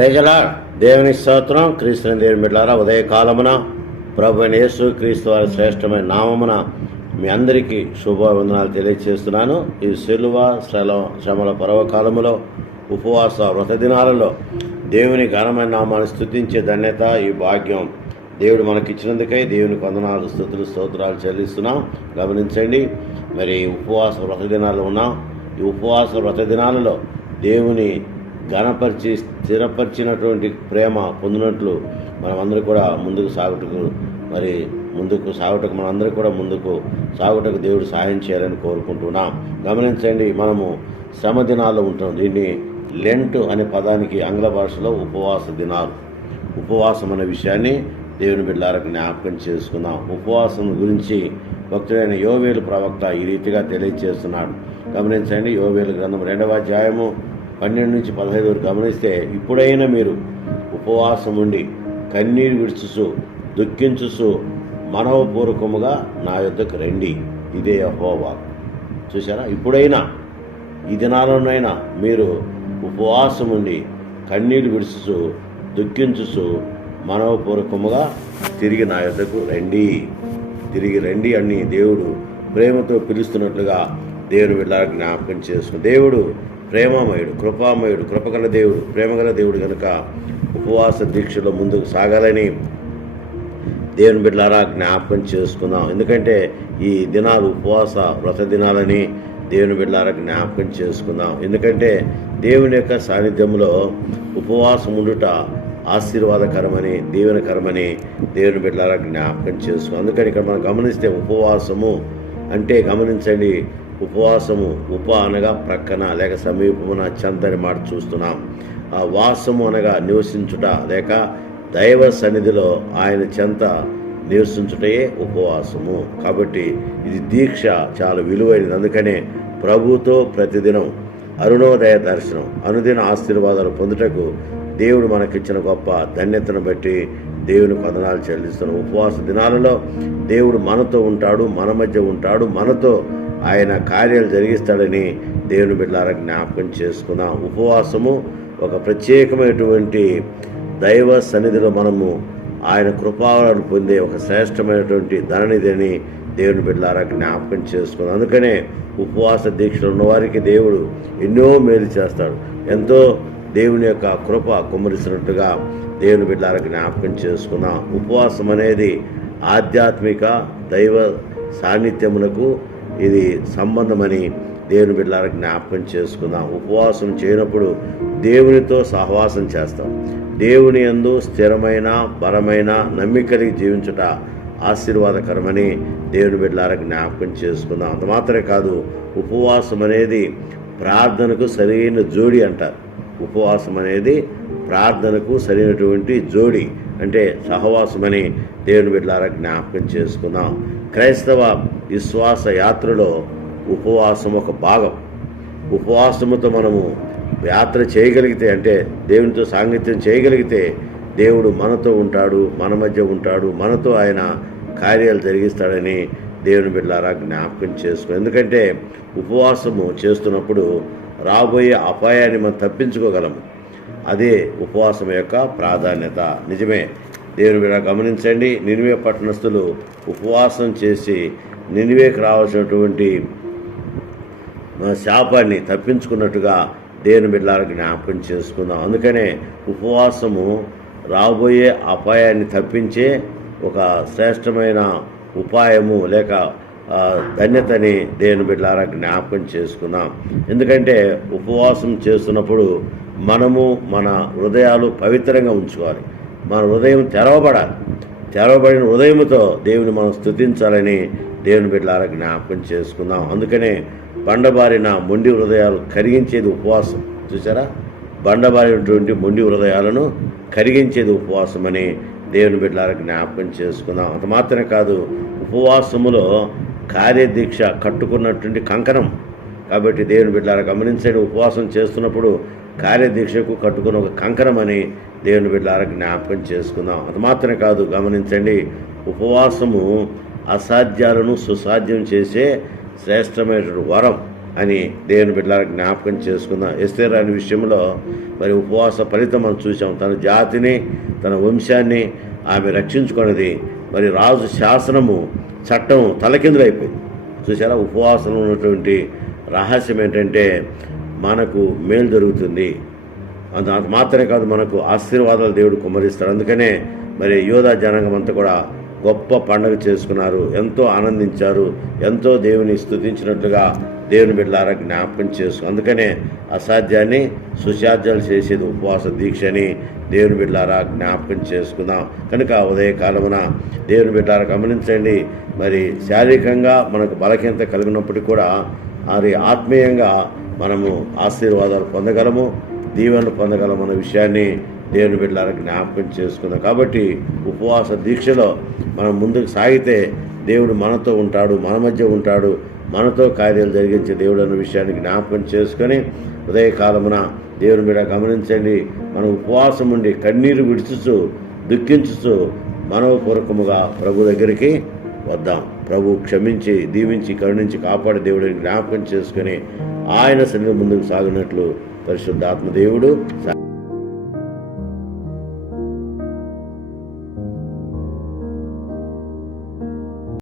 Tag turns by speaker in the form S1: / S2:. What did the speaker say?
S1: ప్రజల దేవుని స్తోత్రం. క్రీస్తుని దేవుని బిడ్డారా ఉదయకాలమున ప్రభు యేసు క్రీస్తు వారి శ్రేష్టమైన నామమున మీ అందరికీ శుభవందనాలు తెలియజేస్తున్నాను ఈ శిలువ శ్రల శ్రమల పర్వకాలములో ఉపవాస వ్రత దినాలలో దేవుని ఘనమైన నామాన్ని స్థుతించే ధన్యత ఈ భాగ్యం దేవుడు మనకిచ్చినందుకై దేవుని వందనాలు స్థుతులు స్తోత్రాలు చెల్లిస్తున్నాం. గమనించండి మరి ఉపవాస వ్రత దినాలు ఉన్నాం. ఈ ఉపవాస వ్రత దినాలలో దేవుని ఘనపరిచి స్థిరపరిచినటువంటి ప్రేమ పొందినట్లు మనమందరూ కూడా ముందుకు సాగుటకు మరి ముందుకు సాగుటకు మనందరూ కూడా ముందుకు సాగుటకు దేవుడు సహాయం చేయాలని కోరుకుంటున్నాం. గమనించండి మనము శ్రమ దినాల్లో ఉంటాం. దీన్ని లెంట్ అనే పదానికి ఆంగ్ల భాషలో ఉపవాస దినాలు. ఉపవాసం అనే విషయాన్ని దేవుని బిడ్డలకు జ్ఞాపకం చేసుకుందాం. ఉపవాసం గురించి భక్తుడైన యోవేలు ప్రవక్త ఈ రీతిగా తెలియజేస్తున్నాడు. గమనించండి యోవేలు గ్రంథం రెండవ అధ్యాయము పన్నెండు నుంచి పదహైదు వరకు గమనిస్తే ఇప్పుడైనా మీరు ఉపవాసం ఉండి కన్నీరు విడుచుసు దుఃఖించుసు మనవపూర్వకముగా నా యొద్దకు రండి. ఇదే అహోవా చూసారా ఇప్పుడైనా ఈ దినాల్లోనైనా మీరు ఉపవాసం ఉండి కన్నీరు విడుచుసు దుఃఖించుసు మనవపూర్వకముగా తిరిగి నా యొద్దకు రండి. తిరిగి రండి అని దేవుడు ప్రేమతో పిలుస్తున్నట్లుగా దేవుడు వెళ్ళాలని జ్ఞాపకం చేసుకుని దేవుడు ప్రేమమయుడు కృపామయుడు కృపగల దేవుడు ప్రేమగల దేవుడు కనుక ఉపవాస దీక్షలో ముందుకు సాగాలని దేవుని బిడ్డలారా జ్ఞాపకం చేసుకుందాం. ఎందుకంటే ఈ దినాలు ఉపవాస వ్రత దినాలని దేవుని బిడ్డలారా జ్ఞాపకం చేసుకుందాం. ఎందుకంటే దేవుని యొక్క సాన్నిధ్యంలో ఉపవాసం ఉండుట ఆశీర్వాదకరమని దీవెనకరమని దేవుని బిడ్డలారా జ్ఞాపకం చేసుకుందాం. అందుకని ఇక్కడ మనం గమనిస్తే ఉపవాసము అంటే గమనించండి ఉపవాసము ఉప అనగా ప్రక్కన లేక సమీపమున చందని మాట చూస్తున్నాం. ఆ వాసము అనగా నివసించుట లేక దైవ సన్నిధిలో ఆయన చెంత నివసించుటయే ఉపవాసము. కాబట్టి ఇది దీక్ష చాలా విలువైనది. అందుకనే ప్రభుతో ప్రతిదినం అరుణోదయ దర్శనం అనుదిన ఆశీర్వాదాలు పొందుటకు దేవుడు మనకిచ్చిన గొప్ప ధన్యతను బట్టి దేవుని పదనాలు చెల్లిస్తున్న. ఉపవాస దినాలలో దేవుడు మనతో ఉంటాడు మన మధ్య ఉంటాడు మనతో ఆయన కార్యాలు జరిగిస్తాడని దేవుని బిడ్డలారా జ్ఞాపకం చేసుకున్న ఉపవాసము ఒక ప్రత్యేకమైనటువంటి దైవ సన్నిధిలో మనము ఆయన కృపాలను పొందే ఒక శ్రేష్టమైనటువంటి ధననిధి అని దేవుని బిడ్డలారా జ్ఞాపకం చేసుకున్నాం. అందుకనే ఉపవాస దీక్షలు ఉన్నవారికి దేవుడు ఎన్నో మేలు చేస్తాడు. ఎంతో దేవుని యొక్క కృప కుమ్మరిస్తున్నట్టుగా దేవుని బిడ్డలారా జ్ఞాపకం చేసుకున్నాం. ఉపవాసం అనేది ఆధ్యాత్మిక దైవ సాన్నిధ్యములకు ఇది సంబంధమని దేవుని బిడ్డలారా జ్ఞాపకం చేసుకుందాం. ఉపవాసం చేయనప్పుడు దేవునితో సహవాసం చేస్తాం. దేవుని యందు స్థిరమైన బలమైన నమ్మిక కలిగి జీవించుట ఆశీర్వాదకరమని దేవుని బిడ్డలారా జ్ఞాపకం చేసుకుందాం. అంత మాత్రమే కాదు ఉపవాసం అనేది ప్రార్థనకు సరైన జోడి అంటారు. ఉపవాసం అనేది ప్రార్థనకు సరైనటువంటి జోడి అంటే సహవాసమని దేవుని బిడ్డలారా జ్ఞాపకం చేసుకుందాం. క్రైస్తవ విశ్వాస యాత్రలో ఉపవాసం ఒక భాగం. ఉపవాసముతో మనము యాత్ర చేయగలిగితే అంటే దేవునితో సాంగత్యం చేయగలిగితే దేవుడు మనతో ఉంటాడు మన మధ్య ఉంటాడు మనతో ఆయన కార్యాలు జరిగిస్తాడని దేవుని బిడ్డారా జ్ఞాపకం చేసుకో. ఎందుకంటే ఉపవాసము చేస్తున్నప్పుడు రాబోయే అపాయాన్ని మనం తప్పించుకోగలము. అదే ఉపవాసం యొక్క ప్రాధాన్యత. నిజమే. దేవుని బిడ్డ గమనించండి. నినివే పట్టణస్థులు ఉపవాసం చేసి నినివేకి రావాల్సినటువంటి శాపాన్ని తప్పించుకున్నట్టుగా దేవుని బిడ్డలకు జ్ఞాపకం చేసుకుందాం. అందుకనే ఉపవాసము రాబోయే అపాయాన్ని తప్పించే ఒక శ్రేష్టమైన ఉపాయము లేక ధన్యతని దేవుని బిడ్డలారా జ్ఞాపకం చేసుకుందాం. ఎందుకంటే ఉపవాసం చేస్తున్నప్పుడు మనము మన హృదయాలు పవిత్రంగా ఉంచుకోవాలి. మన హృదయం తెరవబడాలి. తెరవబడిన ఉదయముతో దేవుని మనం స్తుతించాలని దేవుని బిడ్డలారా జ్ఞాపకం చేసుకుందాం. అందుకనే బండబారిన మొండి హృదయాలు కరిగించేది ఉపవాసం. చూసారా బండబారినటువంటి మొండి హృదయాలను కరిగించేది ఉపవాసం అని దేవుని బిడ్డలారా జ్ఞాపకం చేసుకుందాం. అంత మాత్రమే కాదు ఉపవాసములో కార్యదీక్ష కట్టుకున్నటువంటి కంకణం. కాబట్టి దేవుని బిడ్డలారా గమనించండి ఉపవాసం చేస్తున్నప్పుడు కార్యదీక్షకు కట్టుకున్న ఒక కంకణమని దేవుని బిడ్డలారా జ్ఞాపకం చేసుకుందాం. అది మాత్రమే కాదు గమనించండి ఉపవాసము అసాధ్యాలను సుసాధ్యం చేసే శ్రేష్టమైనటువంటి వరం అని దేవుని బిడ్డల జ్ఞాపకం చేసుకుందాం. ఎస్తేర్ అనే విషయంలో మరి ఉపవాస ఫలితం మనం చూసాం. తన జాతిని తన వంశాన్ని ఆమె రక్షించుకున్నది. మరి రాజు శాసనము చట్టం తలకిందులైపోయింది. చూసారా ఉపవాసంలో ఉన్నటువంటి రహస్యం ఏంటంటే మనకు మేలు జరుగుతుంది. అంత అంత మాత్రమే కాదు మనకు ఆశీర్వాదాలు దేవుడు కుమ్మరిస్తాడు. అందుకనే మరి యోధా జనాంగం అంతా కూడా గొప్ప పండుగ చేసుకున్నారు. ఎంతో ఆనందించారు. ఎంతో దేవుని స్తుతించినట్లుగా దేవుని బిడ్డలారా జ్ఞాపకం చేసుకు అందుకనే అసాధ్యాన్ని సుసాధ్యాలు చేసేది ఉపవాస దీక్ష అని దేవుని బిడ్డలారా జ్ఞాపకం చేసుకుందాం. కనుక ఉదయకాలమున దేవుని బిడ్డలారా గమనించండి. మరి శారీరకంగా మనకు బలహీనత కలిగినప్పటికీ కూడా అది ఆత్మీయంగా మనము ఆశీర్వాదాలు పొందగలము దీవెనలు పొందగలము అన్న విషయాన్ని దేవుని బిడ్డలారా జ్ఞాపకం చేసుకుందాం. కాబట్టి ఉపవాస దీక్షలో మనం ముందుకు సాగితే దేవుడు మనతో ఉంటాడు మన మధ్య ఉంటాడు మనతో కార్యాలు జరిగించే దేవుడు అన్న విషయాన్ని జ్ఞాపకం చేసుకొని ఉదయకాలమున దేవుని మీద గమనించండి. మనం ఉపవాసం ఉండి కన్నీరు విడుచుచు దుఃఖించుచు మనవపూర్వకముగా ప్రభు దగ్గరికి వద్దాం. ప్రభు క్షమించి దీవించి కరుణించి కాపాడే దేవుడిని జ్ఞాపకం చేసుకొని ఆయన సన్నిధి ముందుకు సాగినట్లు పరిశుద్ధాత్మ దేవుడు